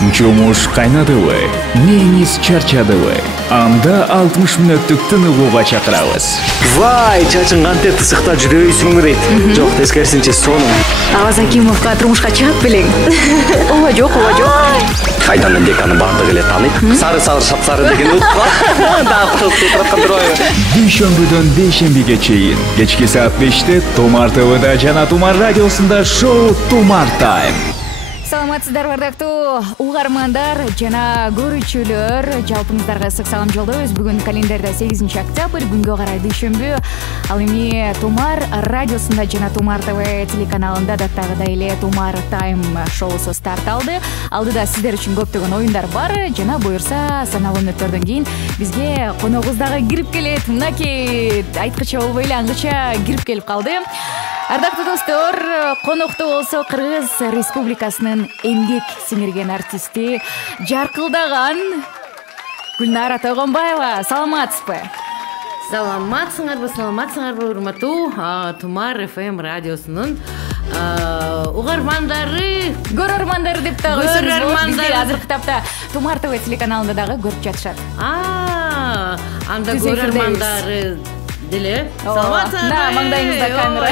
Жумуш кайнадыбы, неңиз чарчадыбы? Анда 60 мүнөттүк тыныгууга чакырабыз. Вай, чачың кантип тысыкта жүрөйсүңбү дейт. Жок, тескерисинче сонун. Аваз Акимовго турмушка чыгып белең. Ооба жок. Кайдан деканы бардыгы эле тааныйт. Сары шапсары деген утка. Дагы кылып турган. Дүйшөмбүдөн бейшембиге чейин кечки саат 5-те Тумар ТВда жана Тумар радиосунда шоу Тумар Тайм. Саламатсыздар бардактуу угармандар жана көрүүчүлөр, жалпыңыздарга ысык салам жолдойбуз. Бүгүн календарда 8 октябрь, күнгө карай дүйшөмбү. Ал эми Тумар радиосунда жана Тумар ТВ телеканалында даттагыдай эле Тумар Тайм шоусу старт алды. Алдыда сиздер үчүн көптөгөн оюндар бар жана буюрса саналуу мүнөттөрдөн кийин бизге коногубуз дагы кирип келет. Мынакей айткыча болбой эле аңгыча кирип келип калды. Ардактуу достор, конокто болсо Кыргыз Республикасынын эмгек сиңирген артисти, жаркылдаган Гүлнара Тойгонбаева. Саламатсызбы? Саламатсыңарбы, урматтуу Тумар ФМ радиосунун угармандары, көрөрмандары деп дагы көрөрмандары. Азыркы тапта Тумар ТВ телеканалында дагы көрүп жатышат. Анда көрөрмандары деле. Саламатсыздар. Маңдайыңызда камера.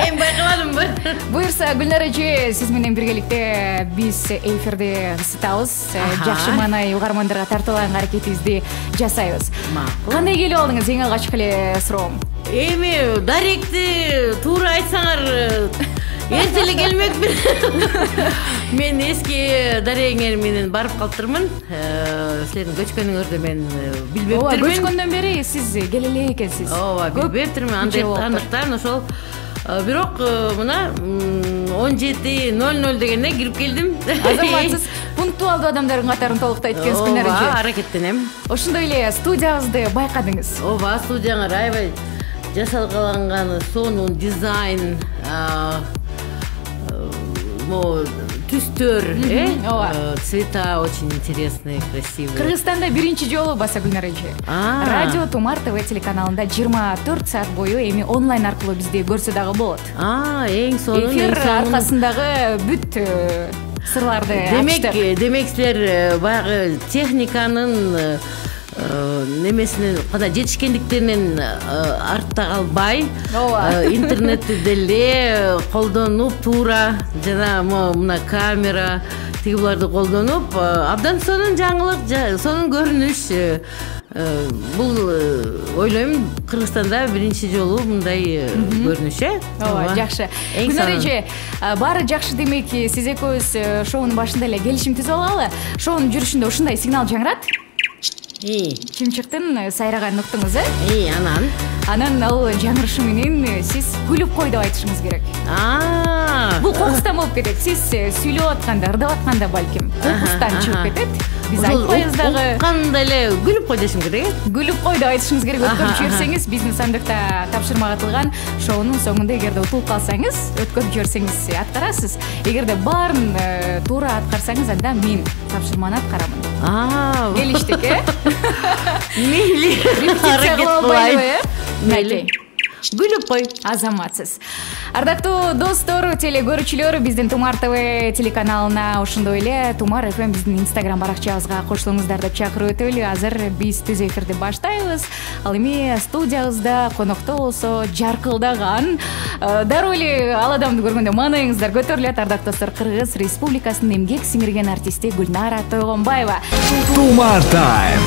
Эми байкабадымбы? Буюрса, Гүлнара эже, сиз менен биргеликте биз эфирди ысытабыз. Жакшы маанай угармандарга тартуулаган аракетибизди жасайбыз. Кандай келип алдыңыз? Эң алгачкы эле суроом. Эми даректи туура айтсаңар эрте эле келмекмин. Мен эски дарегиңер менен барып калыптырмын. Силердин көчкөнүңөрдү мен билбептирмин. Көчкөндөн бери сиз келе эле экенсиз. Ооба, билбептирмин. Андыктан ошол бирок мына 17:00 дегенде кирип келдим. Азаматсыз пунктуалдуу адамдардын катарын толуктайт экенсиз Гүлнара эже. Ооба, аракеттенем. Ошондой эле студиябызды байкадыңыз. Ооба, студияңар аябай жасалган сонун дизайн, түстөр, цвета очень интересные, красивые. Кыргызстанда биринчи жолу баса Гүлнара эже. Радио Тумар ТВ телеканалында 24 саат бою эми онлайн аркылуу бизди көрсө дагы болот. Эң сонун. Эфир аркасындагы бүт сырларды ачтык. Демек силер баягы техниканын немесинен кана жетишкендиктеринен артта калбай, интернетти деле колдонуп туура жана мына камера тиги буларды колдонуп абдан сонун жаңылык, сонун көрүнүш. Бул ойлойм Кыргызстанда биринчи жолу мындай көрүнүш, Ооба, жакшы. Гүлнара эже, баары жакшы демек, сиз экөөбүз шоунун башында эле келишим түзүп алалы. Шоунун жүрүшүндө ушундай сигнал жаңырат. Чымчыктын сайраган уктуңуз, анан ал жаңырышы менен сиз күлүп кой деп айтышыңыз керек. Бул кокустан болуп кетет. Сиз сүйлөп атканда, ырдап атканда балким кокустан чыгып кетет. Биз айтпайбыз дагы. Укканда эле күлүп кой дешим керек. Күлүп кой деп айтышыңыз керек. Өткөрүп жиберсеңиз, биздин сандыкта тапшырма катылган шоунун соңунда эгерде утулуп калсаңыз, өткөрүп жиберсеңиз аткарасыз. Эгерде баарын туура аткарсаңыз, анда мен тапшырманы аткарамын. Келиштик, Мейли. Мейли. Күлүп кой, азаматсыз. Ардактуу достор, телегөрүүчүлөр, биздин Тумар ТВ телеканалына, ошондой эле Тумар ФМ биздин Instagram баракчабызга кошулуңуздар деп чакырып өтөлү. Азыр биз түз эфирди баштайбыз. Ал эми студиябызда конокто болсо жаркылдаган, дароо эле ал адамды көргөндө маанайыңыздар көтөрүлөт. Ардактуу достор, Кыргыз Республикасынын эмгек сиңирген артисти Гүлнара Тойгонбаева. Тумар Тайм.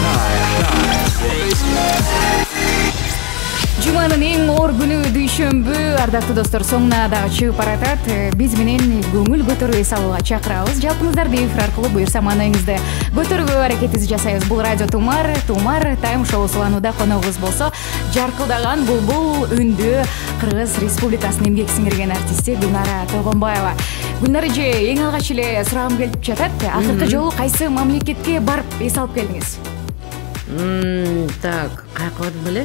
Жуманын эң оор күнү дүйшөмбү. Ардактуу достор, соңуна дагы чыгып баратат. Биз менен көңүл көтөрүү эс алууга чакырабыз. Жалпыңыздарды эфир аркылуу буюрса маанайыңызды көтөрүүгө аракетибизди жасайбыз. Бул радио Тумар Тайм шоусу уланууда коногубуз болсо жаркылдаган булбул үндүү Кыргыз Республикасынын эмгек сиңирген артисти Гүлнара Тойгонбаева. Гүлнара эже, эң алгач эле сурагым келип жатат. Акыркы жолу кайсы мамлекетке барып эс алып келдиңиз? Так, каяка бардым эле?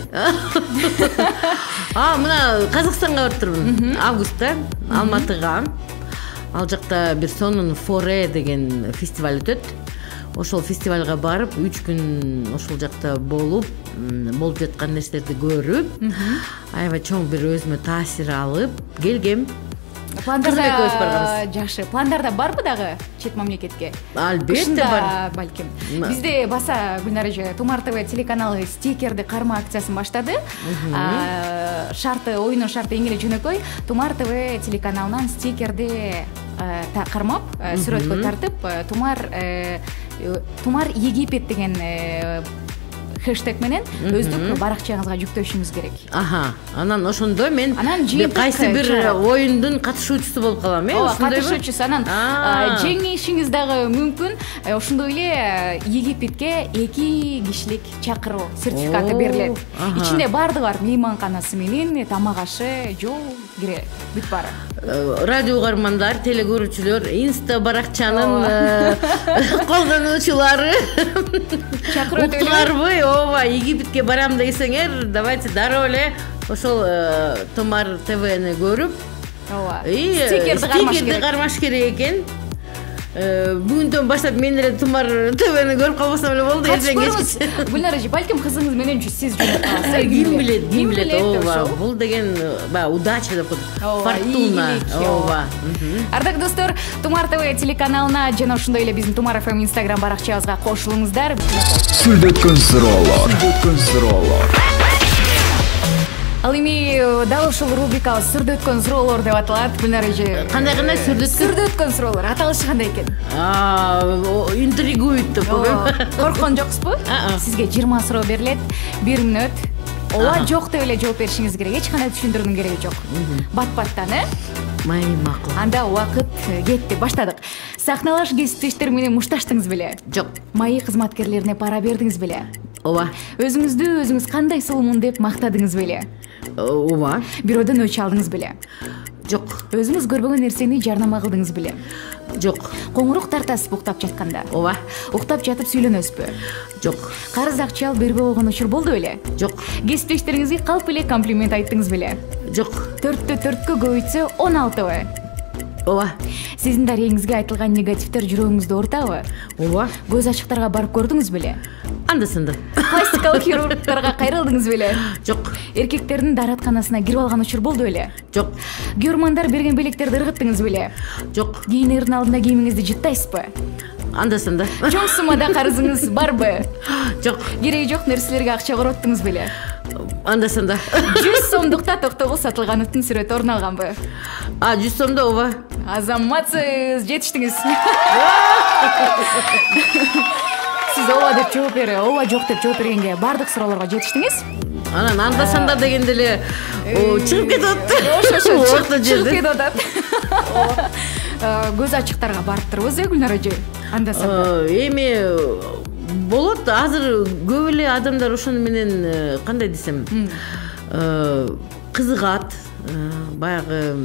Мына Казакстанга барыптырмын. Августта Алматыга. Ал жакта бир сонун Форе деген фестиваль өтөт. Ошол фестивалга барып, 3 күн ошол жакта болуп жаткан нерселерди көрүп, аябай чоң бир өзүмө таасир алып келгем. кызым экөөбүз барганбыз. Жакшы. Пландарда барбы дагы чет мамлекетке? Албетте бар. Балким. Бизде баса Гүлнар эже Тумар ТВ телеканалы стикерди карма акциясын баштады. Шарты, оюнун шарты эң эле жөнөкөй. Тумар ТВ телеканалынан стикерди кармап, сүрөткө тартып, Тумар Египет деген хэштег менен өздүк баракчаңызга жүктөшүңүз керек. Анан ошондо мен кайсы бир оюндун катышуучусу болуп калам, ошондойбу? Катышуучусу. Анан жеңишиңиз дагы мүмкүн. Ошондой эле Египетке 2 кишилик чакыруу сертификаты берилет. Ичинде баардыгы бар, мейманканасы менен, тамак ашы, жол кире бүт баары. Радио угармандар, телегөрүүчүлөр, инста баракчанын колдонуучулары чакырып уктуларбы? Ооба, Египетке барам десеңер, давайте дароо эле ошол Тумар ТВни көрүп, стикерди кармаш керек экен. Бүгүндөн баштап мен эле Тумар ТВни көрүп калбасам эле болду, эртең кечке. Гүлнар эже, балким кызыңыз менен сиз жөнөп каласыз. Ким билет, ооба. Бул деген удача деп коет. Фортуна. Ооба. Ардактуу достор, Тумар ТВ телеканалына жана ошондой эле биздин Тумар ФМ Instagram баракчабызга кошулуңуздар. Сүрдөткөн суроолор. Ал эми дал ушул рубрикабыз сүрдөткөн суроолор деп аталат. Гүлнар эже, кандай сүрдөткөн суроолор аталышы кандай экен? Интригует деп коем. Корккон жоксузбу? Сизге 20 суроо берилет, 1 мүнөт. Ооба, жок деп эле жооп беришиңиз керек. Эч кандай түшүндүрүүнүн кереги жок. Бат-баттан, Макул. Анда убакыт кетти. Баштадык. Сахналаш кесиптештер менен мушташтыңыз беле? Жок. Маи кызматкерлерине пара бердиңиз беле? Ооба. Өзүңүз кандай сулуумун деп мактадыңыз беле? Ооба. Бирөөдөн өч алдыңыз беле? Жок. Өзүңүз көрбөгөн нерсени жарнама кылдыңыз беле? Жок. Коңурук тартасызбы уктап жатканда? Ооба. Уктап жатып сүйлөнөсүзбү? Жок. Карыз акча алып бербей койгон учур болду беле? Жок. Кесиптештериңизге калп эле комплимент айттыңыз беле? Жок. 4/4 көбөйтсө 16бы? Ооба. Сиздин дарегиңизге айтылган негативдер жүрөгүңүздү оорутабы? Ооба. Көз ачыктарга барып көрдүңүз беле? Анда-санда. Пластикалык хирургтарга кайрылдыңыз беле? Жок. Эркектердин дааратканасына кирип алган учур болду беле? Жок. Германдар берген белектерди ыргыттыңыз беле? Жок. Кийинердин алдында кийимиңизди жыттайсызбы? Анда-санда. Чоң суммада карызыңыз барбы? Жок. Кереги жок нерселерге акча короттуңуз беле? Анда-санда. 100 сомдукта токтогул сатылганытын сүрөтү орун алганбы? 100 сомдо, ооба. Азаматсыз, жетиштиңиз. Сиз ооба деп жооп бере, ооба жок деп жооп бергенге бардык суроолорго жетиштиңиз. Анан анда-санда дегенде эле чыгып кетип атты. Ошо чыгып кетип атат. Көз ачыктарга барып турбуз, Гүлнар эже? Анда-санда. Эми болот, азыр көп эле адамдар ошону менен кандай десем, кызыгат, баягы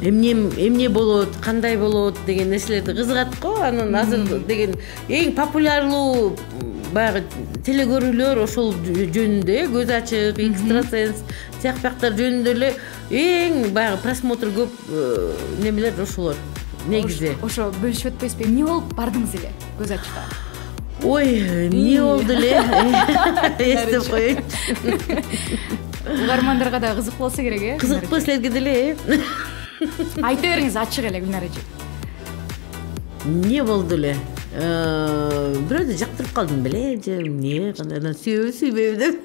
эмне болот, кандай болот деген нерселерди кызыгат го. Анан азыр деген эң популярдуу баягы телегөрүүлөр ошол жөнүндө, көз ачык, экстрасенс, сыяктар жөнүндө эле эң баягы просмотр көп немелер ошолор. Негизи. Ошо бөлүшүп өтпөйсүзбү? Эмне болуп бардыңыз эле көз ачыкта? Ой, эмне болду эле? Эстеп коеюнчу. Угармандарга да кызык болсо керек, Кызыкпы силерге деле, Айта бериңиз ачык эле, Гүлнар эже. Эмне болду эле? Бирөөдү жактырып калдым беле, же эмне, кандайдан сүйбөйбү деп.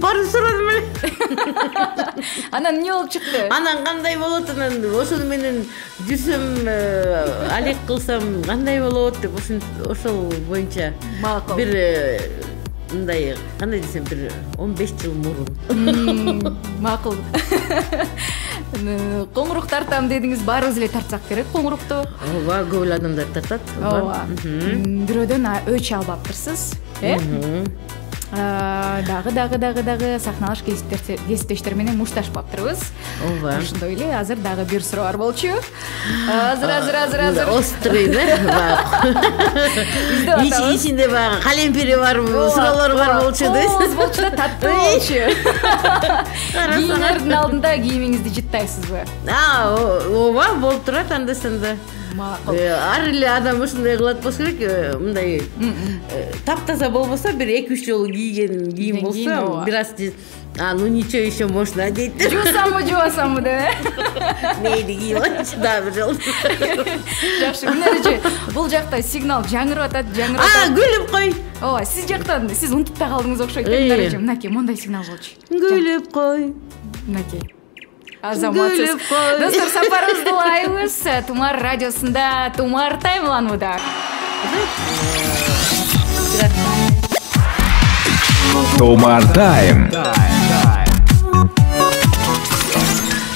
Барып сурадым эле. Анан эмне болуп чыкты? Анан кандай болот, анан ошону менен жүрсөм, алек кылсам кандай болот деп ошол боюнча бир мындай, кандай десем, бир 15 жыл мурун. Макул. Коңурук тартам дедиңиз, баарыбыз эле тартсак керек коңурукту. Ооба, көп эле адамдар тартат. Ооба. Бирөөдөн өч албаптырсыз, Дагы сахналаш кесиптештер менен мушташпаптырбыз. Ооба. Ошондой эле азыр дагы бир суроо бар болчу. Азыр. Острый, ичинде баягы калемпири бар, суроолор бар болчу дейсиз. Болчу да, таттуу болчу. Кийимдердин алдында кийимиңизди жыттайсызбы? Ооба, болуп турат анда-санда. макул. Ар эле адам ушундай кылат болсо керек, мындай таптаза болбосо, бир 2-3 жолу кийген кийим болсо, бир аз ну ничего, еще можно одеть. Жуасамбы да? Мейли кийип алчы дагы бир жолу. Жакшы, мындай бул жакта сигнал жаңырып атат, күлүп кой. Ооба, сиз жактан сиз унутуп да калдыңыз окшойт да. Мынакей мондай сигнал болчу. Күлүп кой. Мынакей. Азаматсыз. Достор, сапарыбызды улайбыз. Тумар радиосунда Тумар Тайм уланууда. Тумар Тайм.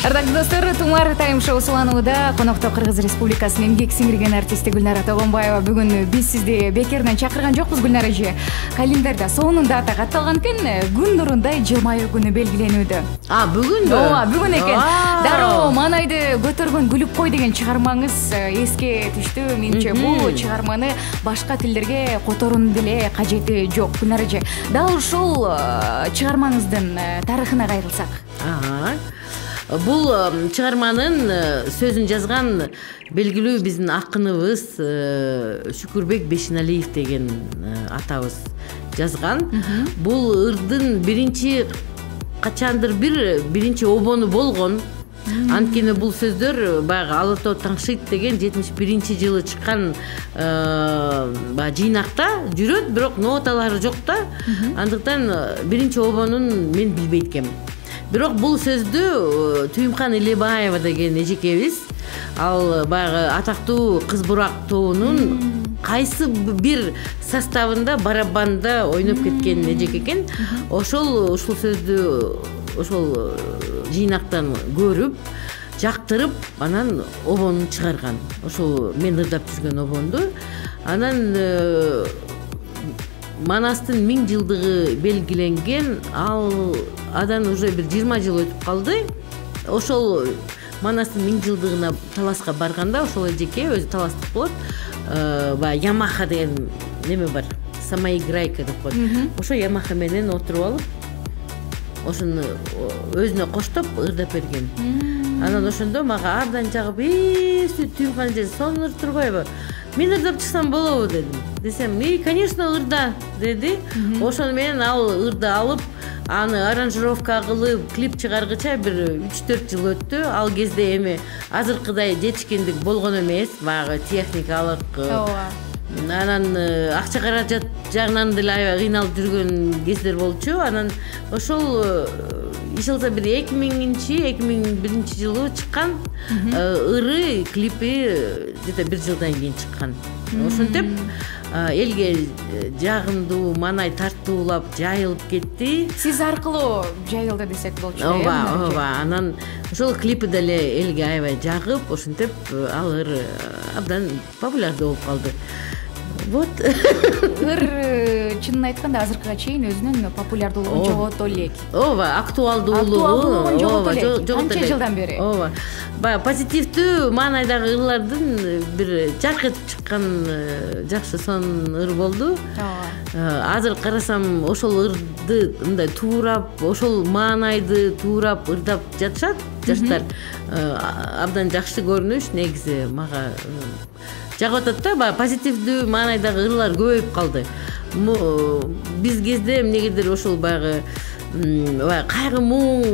Ардактуу достор, Тумар Тайм шоусу уланууда. Конокто Кыргыз Республикасынын эмгек сиңирген артисти Гүлнара Тогонбаева. Бүгүн биз сизди бекеринен чакырган жокпуз, Гүлнара эже. Календарда сонунда ата катталган экен, күн нурундай жылмаюу күнү белгиленүүдө. Бүгүнбү? Ооба, бүгүн экен. Дароо маанайды көтөргөн күлүп кой деген чыгармаңыз эске түштү. Менимче бул чыгарманы башка тилдерге которуунун деле кажети жок. Гүлнара эже, дал ушул чыгармаңыздын тарыхына кайрылсак. Бул чыгарманын сөзүн жазган белгилүү биздин акыныбыз Шүкүрбек Бешеналиев деген атабыз жазган. Бул ырдын качандыр биринчи обону болгон. Анткени бул сөздөр баягы Ала тоо таңшыйт деген 71-жылы чыккан жыйнакта жүрөт, бирок ноталары жок да. Андыктан биринчи обонун мен билбейт экенмин. Бирок бул сөздү Түйүмкан Илебаева деген эжекебиз, ал баягы атактуу Кыз Бурак тобунун кайсы бир составында барабанда ойноп кеткен эжеке экен. Ушул сөздү ошол жыйнактан көрүп, жактырып, анан обонун чыгарган. Ошол мен ырдап жүргөн обонду. Анан Манастын 1000 жылдыгы белгиленген, адан уже бир 20 жыл өтүп калды. Ошол Манастын 1000 жылдыгына таласка барганда, ошол эжеке өзү таластык болот. Ямаха деген неме бар, самоиграйка деп коет. Ошо Ямаха менен отуруп алып, ошону өзүнө коштоп ырдап берген. Анан ошондо мага абдан жагып, Түйүмкан эже сонун турбайбы? Мен ырдап чыксам болобу дедим. Десем, конечно, ырда деди. Ошону менен ал ырды алып, аны аранжировка кылып, клип чыгаргыча бир 3-4 жыл өттү. Ал кезде эми азыркыдай жетишкендик болгон эмес, баягы техникалык. Анан акча каражат жагынан деле аябай кыйналып жүргөн кездер болчу. Анан ошол ишелсе бир 2000-2001 жылы чыккан ыры клипи где-то 1 жылдан кийин чыккан. Ошентип элге жагымдуу, маанай тартуулап жайылып кетти. Сиз аркылуу жайылды десек болчу. Ооба. Анан ошол клипи деле элге аябай жагып, ошентип ал ыр абдан популярдуу болуп калды. Вот. Ыр чынын айтканда азыркыга чейин өзүнүн популярдуулугун жогото элек. Ооба, актуалдуулугун жогото элек. Канча жылдан бери? Ооба. Баягы позитивдүү маанайдагы ырлардын бир жарк этип чыккан жакшы сонун ыр болду. Азыр карасам ошол ырды мындай туурап, ошол маанайды туурап ырдап жатышат жаштар. Абдан жакшы көрүнүш негизи мага жагып атат да, баягы позитивдүү маанайдагы ырлар көбөйүп калды. Биз кезде эмнегедир ошол баягы кайгы муң,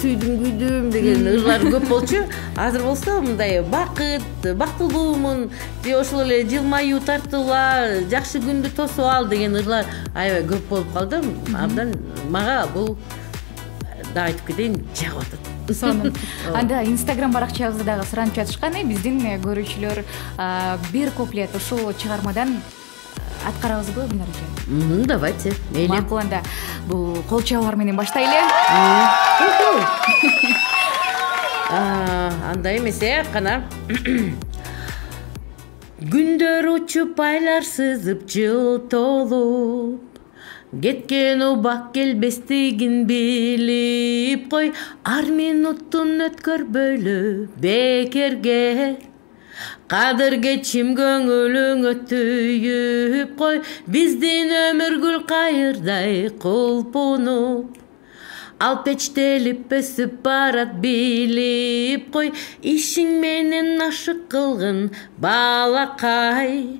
сүйдүм күйдүм деген ырлар көп болчу. Азыр болсо мындай бакыт, бактылуумун, же ошол эле жылмаюу, тартуула, жакшы күндү тосуп ал деген ырлар аябай көп болуп калды. Абдан мага бул да айтып кетейин, жагып атат. Сонун. Анда Instagram баракчабызда дагы суранып жатышкан, биздин көрүүчүлөр бир куплет ушул чыгармадан аткарабызбы, Гүлнара эже? Давайте. Макул, анда бул кол чабуулар менен баштайлы. Анда эмесе кана. Күндөр учуп, айлар сызып, жыл толуп, кеткен убак келбестигин билип кой. Ар минуттун өткөрбөйлү бекерге, кадырге чим көңүлүңө түйүп кой. Биздин өмүр гүл кайырдай кулпунуп, ал печтелип өсүп барат билип кой, ишиң менен ашык кылгын балакай.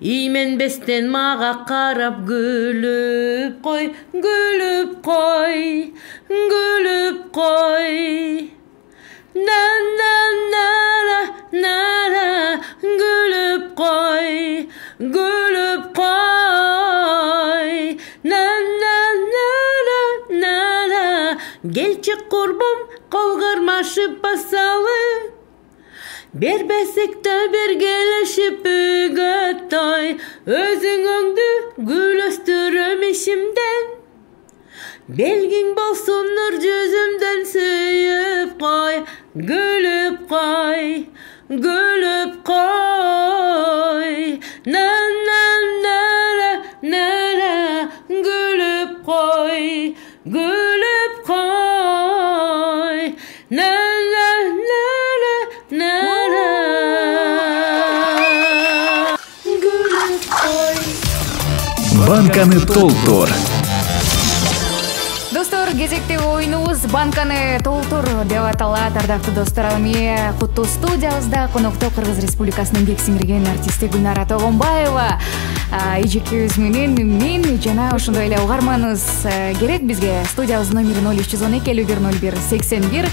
Именбестен мага карап күлүп кой, күлүп кой, күлүп кой. На-на-на-на-на, gülüp koy, gülüp koy. Na-na-na-na-na, gelçi kurbum kolgarmaşıp basalı. Berbesek de birgeleşip ügötoy, özün öңdü gül östürüm işimden. Belgin bolsun nur yüzümden süyüp koy, gülüp koy, gülüp koy. Na na na na na, gülüp koy, gülüp koy. Na na na na na, gülüp koy. Банканы толтур. Достор, кезекте оюнубуз банканы толтур деп аталат. Ардактуу достор, ал эми куттуу студиябызда конокто Кыргыз Республикасынын еңбек сиңирген артисти Гүлнара Тогонбаева эжекебиз менен мен жана ошондой эле угарманыбыз керек бизге. Студиябыздын номери 0312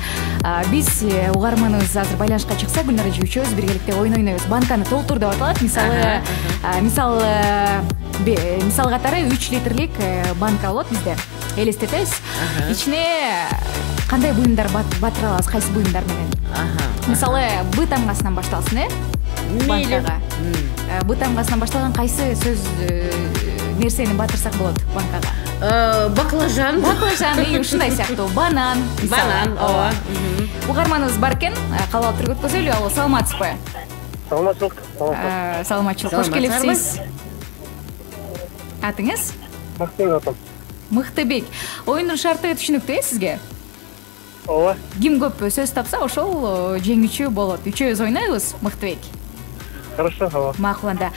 биз угарманыбыз азыр байланышка чыкса, Гүлнара үчөөбүз биргеликте оюн ойнойбуз. Банканы толтур деп аталат. Мисал катары 3 литрлик банка болот бизде. Элестетебиз. Ичине кандай буюмдар батыра алабыз, кайсы буюмдар менен? Мисалы, Б тамгасынан башталсын, банкага. Б тамгасынан башталган кайсы сөз нерсени батырсак болот банкага? Баклажан. Баклажан, ушундай сыяктуу. Банан. Банан, ооба. Угарманыбыз бар экен, калап туруп өткөзөлү. Ал саламатсызбы? Саламатчылык. Кош келипсиз. Атыңыз? Мыктыбек. Оюндун шарты түшүнүктүү сизге? Ооба. Ким көп сөз тапса, ошол жеңүүчү болот. Үчөөбүз ойнойбуз, Мыктыбек. Хорошо, ооба. Макул анда.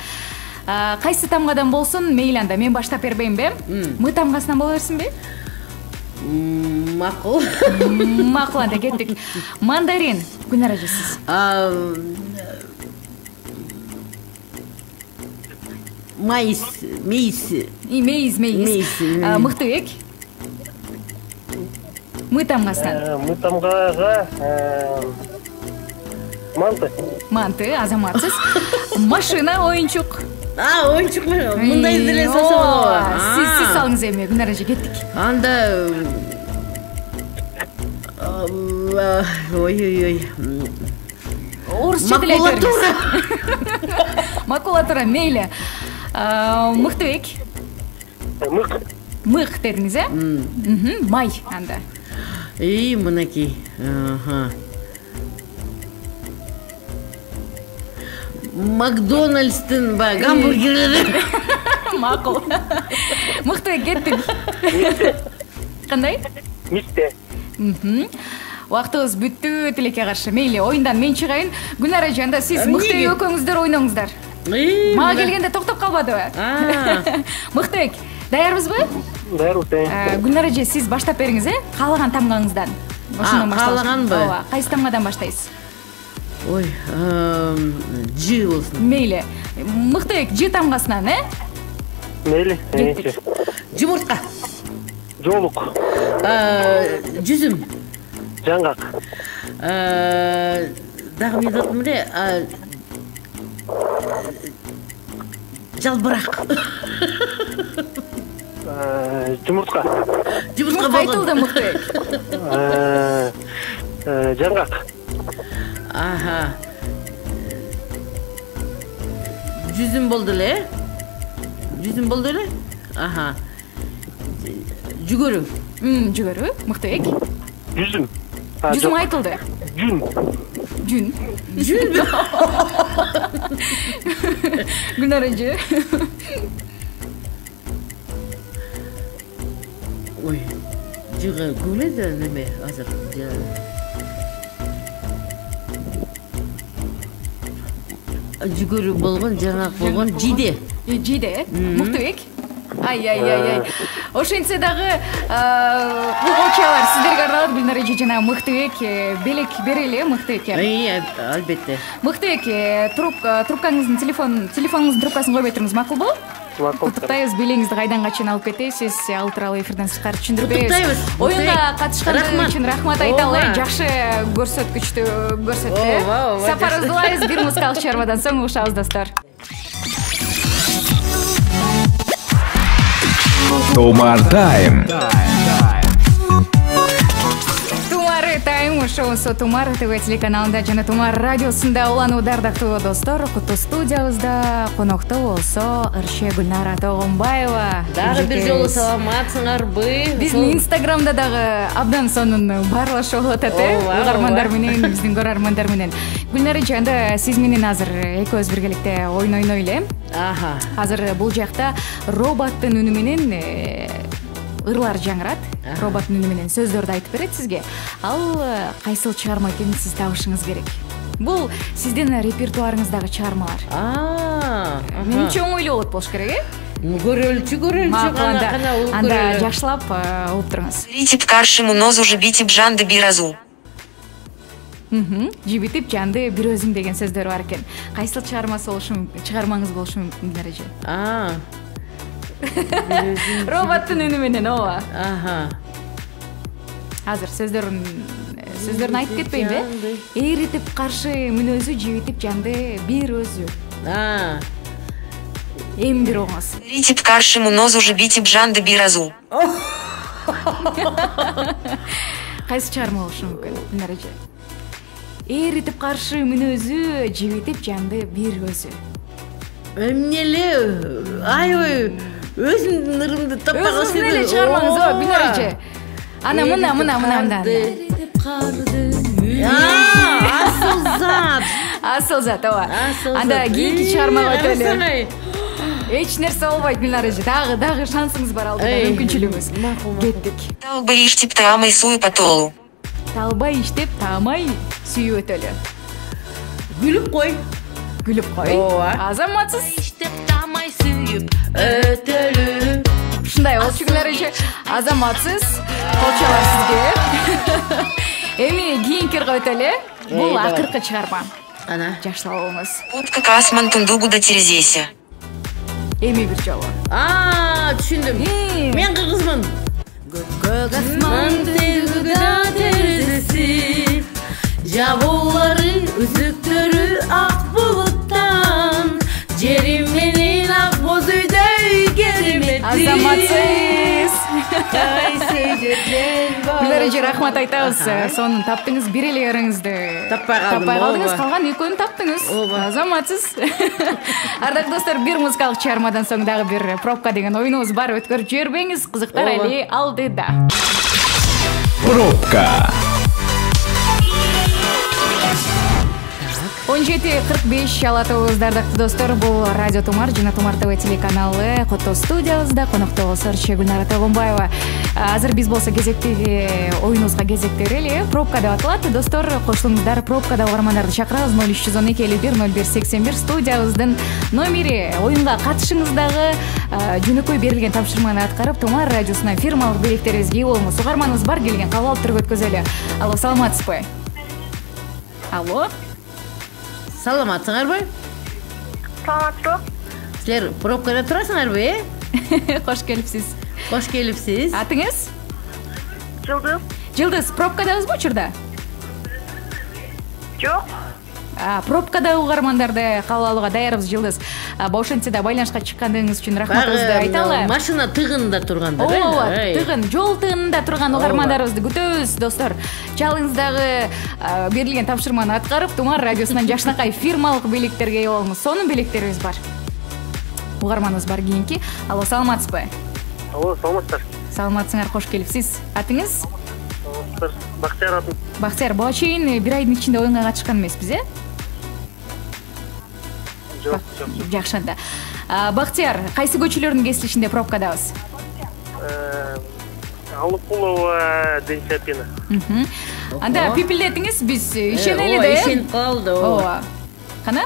Кайсы тамгадан болсун, мейли анда. Мен баштап бербеймби? Мы тамгасынан боло берсинби? Макул. Макул анда, кеттик. Мандарин. Гүлнара эже сиз. Мейс. Мыктыбек. Мы тамгасынан. Мы тамгага Манты, азаматсыз. Машина, оюнчук. Оюнчук мындай деле салса болобу. Сиз салыңыз эми, Гүлнара эже, кеттик. Анда ой. Орусча деле айта Макулатура, мейли. Мыктыбек. Мык дедиңиз, Май анда. Мынакей. Макдональдстын гамбургерлери. Макул. Мыктыбек, кеттик. Кандай? Мисте. Убактыбыз бүттү, тилекке каршы. Мейли, оюндан мен чыгайын. Гүлнара эже, анда сиз Мыктыбек экөөңүздөр ойноңуздар. Мага келгенде токтоп калбадыбы? Мыктыбек, даярбызбы? Даярбыз. Гүлнара эже, сиз баштап бериңиз, каалаган тамгаңыздан. Ошондон башталат. Каалаганбы? Ооба, кайсы тамгадан баштайсыз? Ой, Ж болсун. Мейли. Мыктыбек, Ж тамгасынан, Мейли. Жумуртка. Жолук. Жүзүм. Жаңгак. Дагы мен айтам эле, жалбырак. Жумуртка. Жумуртка айтылды, Мыктыбек. Жаңгак. Жүзүм болду эле. Жүгөрү. Жүгөрү, Мыктыбек. Жүзүм. Жүзүм айтылды. Жүн. Гүлнара эже. Ой, жыга көмөдө неме азыр. Жүгөрү болгон, жаңак болгон, жиде. Мыктыбек. Ай. Ошентсе дагы кылгоочалар сиздерге арналат Гүлнар эже жана Мыктыбек белек берели Мыктыбекке. Албетте. Мыктыбек трубкаңыздын телефонуңуздун трубкасын койбой туруңуз макулбу? Куттуктайбыз, белеңизди кайдан качан алып кетесиз, ал тууралуу эфирден сырткары түшүндүрбөйбүз. Куттуктайбыз. Оюнга катышкандыгы үчүн рахмат айталы. Жакшы көрсөткүчтү көрсөттү. Сапарыңызды улайбыз, бир музыкалык чыгармадан соң угушабыз достор. Тумар Тайм. Шоусу Тумар ТВ телеканалында жана Тумар радиосунда уланууда ардактуу достор. Куту студиябызда конокто болсо Ырше Гүлнара Тогонбаева. Дагы бир жолу саламатсыңарбы? Биздин Инстаграмда дагы абдан сонун баарлашуу болуп атат, угармандар менен, биздин көрөрмандар менен. Гүлнара эже, анда сиз менен азыр экөөбүз биргеликте ойун ойнойлу эле. Азыр бул жакта роботтун үнү менен ырлар жаңырат. Роботтун үнү менен сөздөрдү айтып берет сизге. Ал кайсыл чыгарма экенин сиз табышыңыз керек. Бул сиздин репертуарыңыздагы чыгармалар. Менимче оңойлуу болот болуш керек, Көрөлчү. Анда жакшылап угуп туруңуз. Ритип каршыму нозу жибитип жанды биразу. Жибитип жанды бир өзүң деген сөздөр бар экен. Кайсыл чыгармаңыз болушу мүмкүн дереже? Роботтун үнү менен, ооба. Азыр сөздөрүн айтып кетпейби? Эритип каршы мүнөзү, жибитип жанды бир өзү. Эми бир оңоз. Ритип каршыму нозу жибитип жанды биразу. Кайсы чыгарма болушу мүмкүн, Гүлнар эже? Эритип каршы мүнөзү, жибитип жанды бир өзү. Эмнеле? Ой. Өзүмдүн ырымды таппай калсам. Өзүңүздүн эле чыгармаңыз ооба, Гүлнар эже. Ана мына. Асыл зат, ооба. Анда кийинки чыгармага өтөлү. Эч нерсе болбойт, Гүлнар эже. Дагы шансыңыз бар, алдыда мүмкүнчүлүгүңүз. Кеттик. Талбай иштеп таамай сууй патолу. Талбай иштеп таамай сүйүп өтөлү. Күлүп кой. Ооба. Азаматсыз. Иштеп таамай сүйүп өтөлү. Ушундай болчу, Гүлнар эже. Азаматсыз. Колчалар сизге. Эми кийинкиге өтөлү. Бул акыркы чыгарма. Ана. Жакшылап алыңыз. Утка касман тундугу да терезеси. Эми бир жолу. Түшүндүм. Мен кыргызмын. Көк асман тундугу да терезеси. Жабуулары үзүктөрү ак булуттан. Жерим менен ак боз үйдөй керемет. Азаматсыз. Гүлнар эже, рахмат айтабыз. Сонун таптыңыз, бир эле ырыңызды таппай калдыңыз, калган экөөнү таптыңыз. Азаматсыз. Ардактуу достор, бир музыкалык чыгармадан соң дагы бир пробка деген оюнубуз бар. Өткөрүп жибербеңиз, кызыктар али алдыда. Пробка. 17:45 алатыбызда, ардактуу достор. Бул радио Тумар жана Тумар ТВ телеканалы. Кото студиябызда конокто болсо Ырше Гүлнара Тогонбаева. Азыр биз болсо кезектеги оюнубузга кезектелели. Пробка деп аталат. Достор, кошулуңуздар, пробкада угармандарды чакырабыз. 0312510181 студиябыздын номери. Оюнга катышыңыздагы жөнөкөй берилген тапшырманы аткарып, Тумар радиосунан фирмалык билектерибизге ээ болуңуз. Угарманыбыз бар келген, кабыл алып туруп өткөзөлү. Алло, саламатсызбы? Алло. Саламатсыңарбы? Саламатсыз. Силер пробкада турасыңарбы, Кош келипсиз. Кош келипсиз. Атыңыз? Жылдыз, пробкадабызбы учурда? жок. Пробкада угармандарды кабыл алууга даярбыз, Жылдыз. Ошентсе да байланышка чыккандыгыңыз үчүн рахматыбызды айталы. Машина тыгынында турганда, ооба, тыгын, жол тыгынында турган угармандарыбызды күтөбүз, достор. Чалыңыздагы берилген тапшырманы аткарып, Тумар радиосунан жакшынакай фирмалык билектерге ээ болуңуз. Сонун билектерибиз бар. Угарманыбыз бар кийинки. Алло, саламатсызбы? Алло, саламатсыздар. Саламатсыңар, кош келипсиз. Атыңыз? Бактияр атым. Бактияр, буга чейин бир айдын ичинде оюнга катышкан эмеспиз, Жок. Жакшы анда. Бактияр, кайсы көчөлөрдүн кесилишинде пробкадабыз? Алыкулова, Денчапина. Анда пипилдетиңиз, биз ишенели да. Ишенип калды. Ооба. Кана?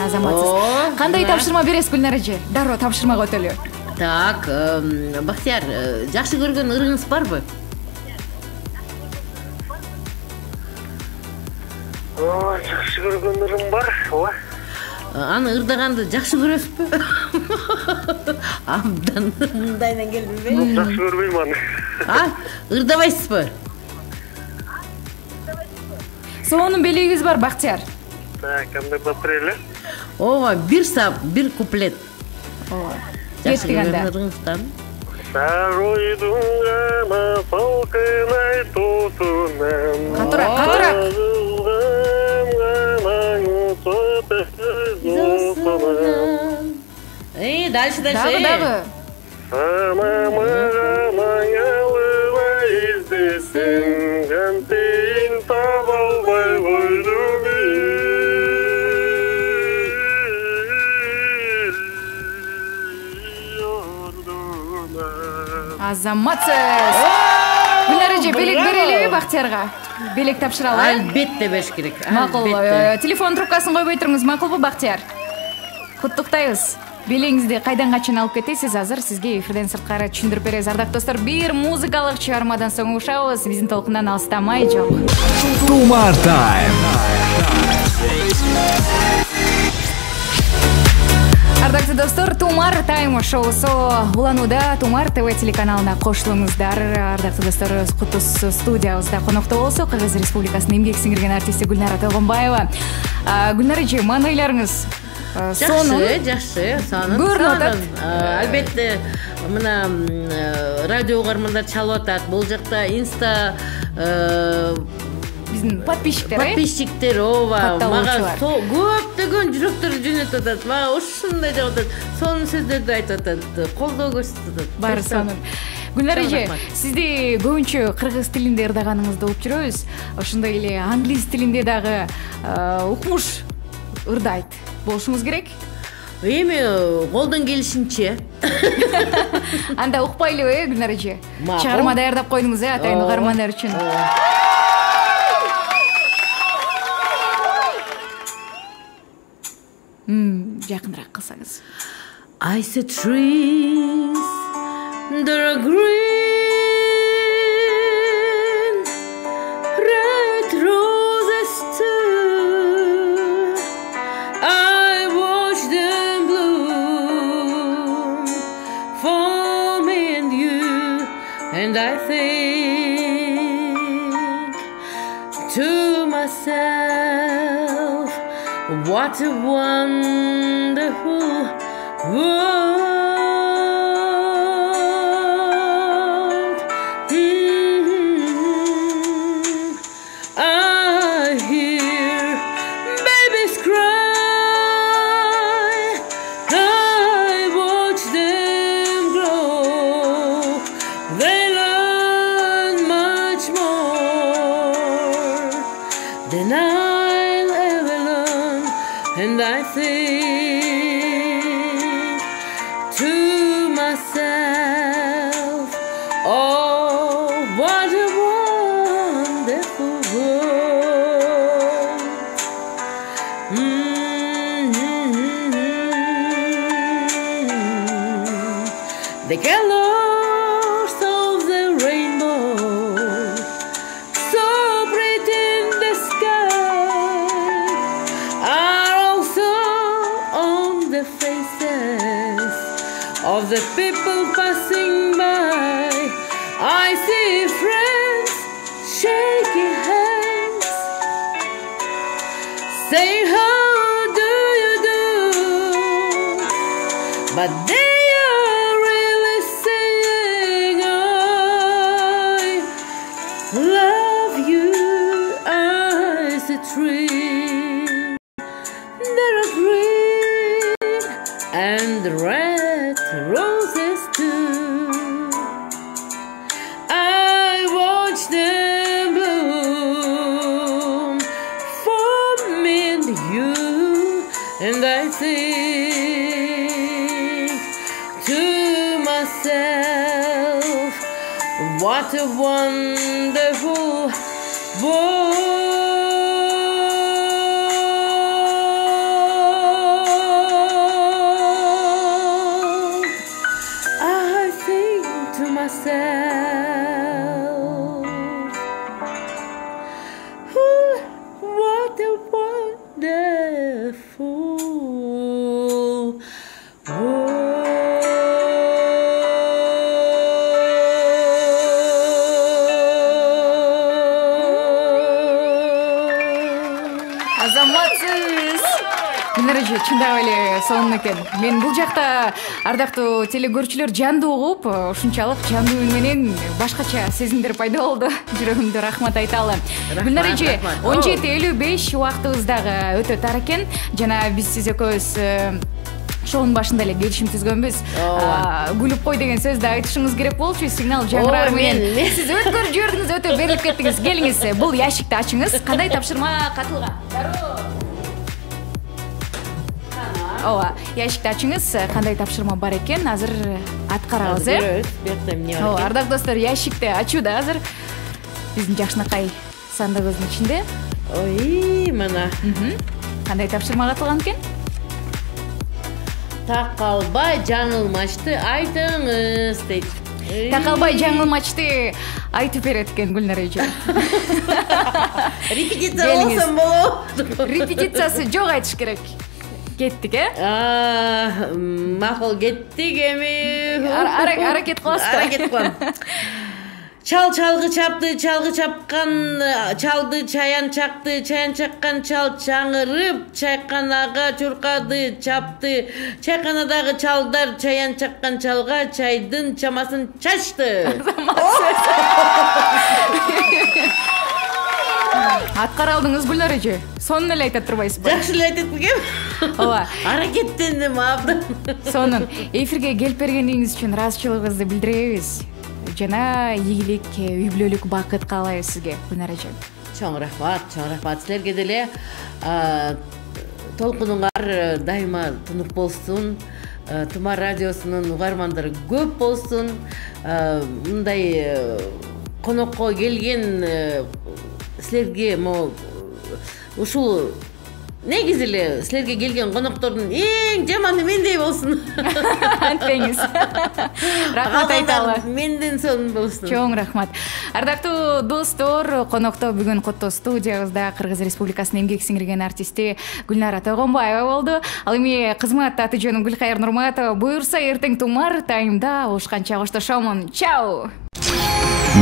Азаматсыз. Кандай тапшырма бересиз, Гүлнар эже? Дароо тапшырмага өтөлү. Так, Бахтияр, жакшы көргөн ырыңыз барбы? Жақсы көрген ырым бар, ооба. Аны ырдаганды жакшы көрөсүзбү? Абдан мындайдан келдимби? Жақсы көрбеймін аны. Ырдабайсызбы? Сонун белегиңиз бар, Бактияр. Так, кандай батырелі? Ооба, бир сап, бир куплет. Ооба. Жакшы Кеттик көргөн анда. ырыңыздан. Саройдың ғана салқынай тотынан. Катуураак. Дальше. Дагы. Санама аялыла издесең, кантейін таба албай қойдым ордуна. Азаматсыз. Гүлнар эже, белек берелиби Бактиярга? Белек тапшыралы. Албетте бериш керек. Макул. Телефон трубкасын койбой туруңуз, макулбу Бактияр? Куттуктайбыз. Белеңизди кайдан качан алып кетесиз? Азыр сизге эфирден сырткары түшүндүрүп беребиз. Ардактуу достор, бир музыкалык чыгармадан соң угушабыз. Биздин толкундан алыстамай жок. Тумар Тайм. Ардактуу достор, Тумар Тайм шоусу уланууда. Тумар ТВ телеканалына кошулуңуздар. Ардактуу достор, кутусу студиябызда конокто болсо Кыргыз Республикасынын эмгек сиңирген артисти Гүлнара Тойгонбаева. Гүлнара эже, маанайларыңыз Жакшы, сонун. Көрүнүп атат. Албетте, мына радио угармандар чалып атат. Бул жакта инста биздин подписчиктер, ооба, мага катталуучулар. көптөгөн жүрөктөрдү жөнөтүп атат. Мага ушундай жагып атат. Сонун сөздөрдү айтып атат. Колдоо көрсөтүп атат. Баары сонун. Гүлнара эже, сизди көбүнчө кыргыз тилинде ырдаганыңызды угуп жүрөбүз. Ошондой эле англис тилинде дагы укмуш ырдайт болушуңуз керек. Эми колдон келишинче. Анда укпайлыбы, Гүлнара эже? Макул. Чыгарма даярдап койдуңуз, атайын угармандар үчүн. Жакыныраак кылсаңыз. I see trees that are green, red roses too. I watch them bloom for me and you, and I think to myself, what a wonderful world. I hear babies cry, I watch them grow, they learn much more than I'll ever learn, and I think to myself, oh, what a wonderful world. The colors of the rainbow, so pretty in the sky, are also on the faces of the people passing by. I see friends shaking hands, saying, how do you do? But they are really saying, I love you. As a tree that are green and red roses too. I watch them bloom for me and you, and I think to myself, what a wonderful world. Гүлнар чындап эле сонун экен. Мен бул жакта ардактуу телегөрүүчүлөр жанды угуп, ушунчалык жандуу үн менен башкача сезимдер пайда болду. Жүрөгүмдө рахмат айталы. Гүлнар 17:55 убактыбыздагы өтө тар экен. Жана биз сиз экөөбүз шоунун башында эле келишим түзгөнбүз. Күлүп кой деген сөздү айтышыңыз керек болчу. Сигнал жаңырар менен сиз өткөрүп жибердиңиз, өтө берилип кеттиңиз. Келиңиз, бул ящикти ачыңыз. Кандай тапшырма катылган? Ооба, ящикти ачыңыз. Кандай тапшырма бар экен? Азыр аткарабыз, э? Ооба, ардактуу достор, ящикти ачууда азыр биздин жакшынакай сандыгыбыздын ичинде. Ой, мына. Кандай тапшырма катылган экен? Такалбай жаңылмачты айтыңыз дейт. Такалбай жаңылмачты айтып берет экен Гүлнар эже. Репетиция болсом болот. Репетициясы жок айтыш керек. Кеттик, э? Макул кеттик эми. Аракет кыласызбы? Аракет кылам. Чал чалгы чапты, чалгы чапкан чалды, чаян чакты, чаян чаккан чал чаңырып, чайканага чуркады, чапты. Чайканадагы чалдар чаян чаккан чалга чайдын чамасын чачты. Аткара алдыңыз Гүлнар эже. Сонун эле айтып турбайсызбы? Жакшы эле айтып бергем. Ооба. Аракеттендим абдан. Сонун. Эфирге келип бергениңиз үчүн ыраазычылыгыбызды билдиребиз. Жана ийгилик, үй бүлөлүк бакыт каалайбыз сизге, Гүлнар эже. Чоң рахмат. Силерге деле толкунуңар дайыма тунук болсун. Тумар радиосунун угармандары көп болсун. Мындай конокко келген силерге ушул негизи эле силерге келген коноктордун эң жаманы мендей болсун. Антпеңиз. Рахмат айталы. Менден сонун болсун. Чоң рахмат. Ардактуу достор, конокто бүгүн Кото студиябызда Кыргыз Республикасынын эмгек сиңирген артисти Гүлнара Тойгонбаева болду. Ал эми кызмат аты-жөнүм Гүлкайыр Нурматова. Буюрса эртең Тумар таймда ушканча коштошомун. Чао.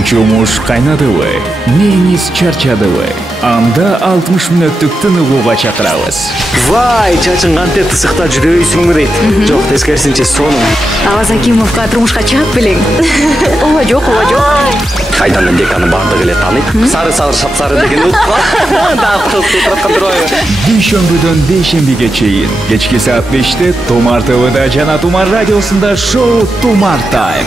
Жумуш кайнадыбы, неңиз чарчадыбы? Анда 60 мүнөттүк тыныгууга чакырабыз. Вай, чачың кантип тысыкта жүрөйсүңбү дейт. Жок, тескерисинче сонун. Аваз Акимовго турмушка чыгып белең. Ооба жок. Кайдан деканы бардыгы эле тааныйт. Сары сапсары деген утка. Дагы кылып турган турбайбы? Дүйшөмбүдөн дейшембиге чейин кечки саат 5-те Тумар ТВда жана Тумар радиосунда шоу Тумар Тайм.